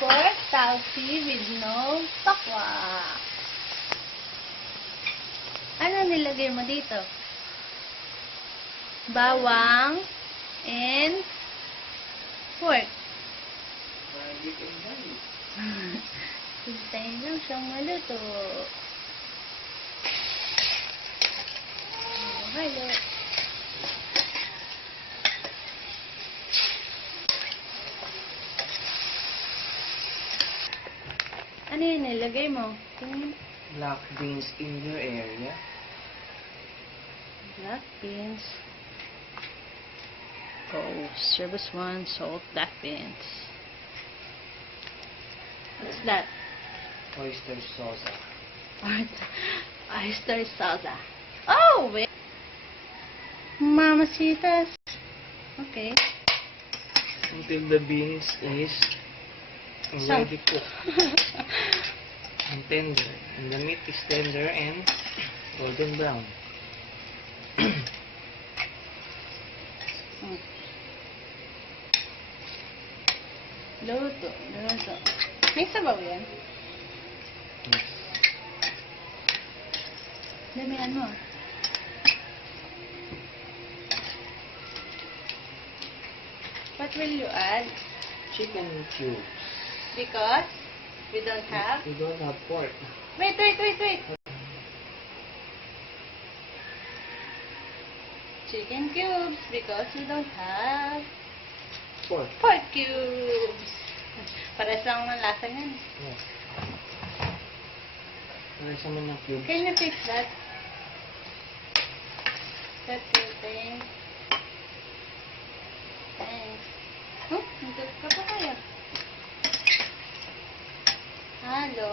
Pork tausi with no tokwa. Ano nilagay mo dito? Bawang and pork. Hintayin lang siyang maluto. Halo. Ano yun nilagay mo? Tingin. Black beans in your area. Black beans. Oh, service 1, salt, black beans. What's that? Oyster sauce. Oyster salsa. Oh, wait. Mamacitas. Okay. Until the beans is already cooked and tender, and the meat is tender and golden brown. Luto. May sabaw yan? Yes. Damihan mo. What will you add? Chicken cubes. Because we don't have... We don't have pork. Wait. Chicken cubes because we don't have Pork. pork cubes. Pares lang ng lasa niyan. Yes. There's some in the cubes. Can you fix that? That's your thing. Thanks. Oh, nandun ka pa kaya? Halo.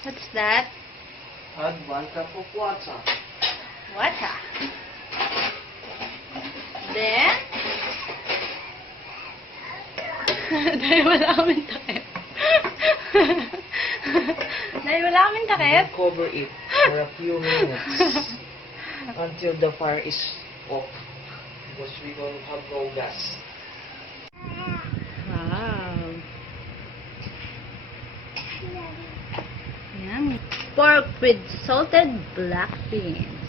What's that? Add 1 cup of water. Water. Then, dahil wala kaming takip. Cover it for a few minutes until the fire is off, because we don't have no gas. Wow. Yummy. Pork with salted black beans.